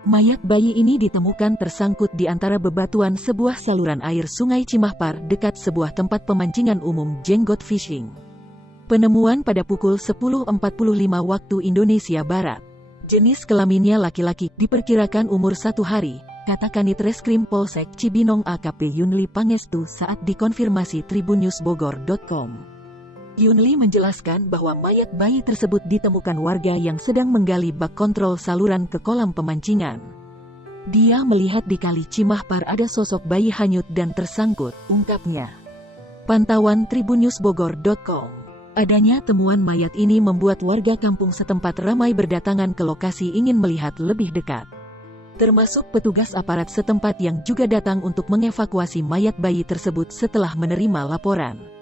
Mayat bayi ini ditemukan tersangkut di antara bebatuan sebuah saluran air Sungai Cimahpar dekat sebuah tempat pemancingan umum Jenggot Fishing. Penemuan pada pukul 10.45 waktu Indonesia Barat. Jenis kelaminnya laki-laki, diperkirakan umur 1 hari, kata Kanit Reskrim Polsek Cibinong AKP Yunli Pangestu saat dikonfirmasi tribunnews.bogor.com. Yunli menjelaskan bahwa mayat bayi tersebut ditemukan warga yang sedang menggali bak kontrol saluran ke kolam pemancingan. Dia melihat di kali Cimahpar ada sosok bayi hanyut dan tersangkut, ungkapnya. Pantauan tribunnews.bogor.com. Adanya temuan mayat ini membuat warga kampung setempat ramai berdatangan ke lokasi ingin melihat lebih dekat. Termasuk petugas aparat setempat yang juga datang untuk mengevakuasi mayat bayi tersebut setelah menerima laporan.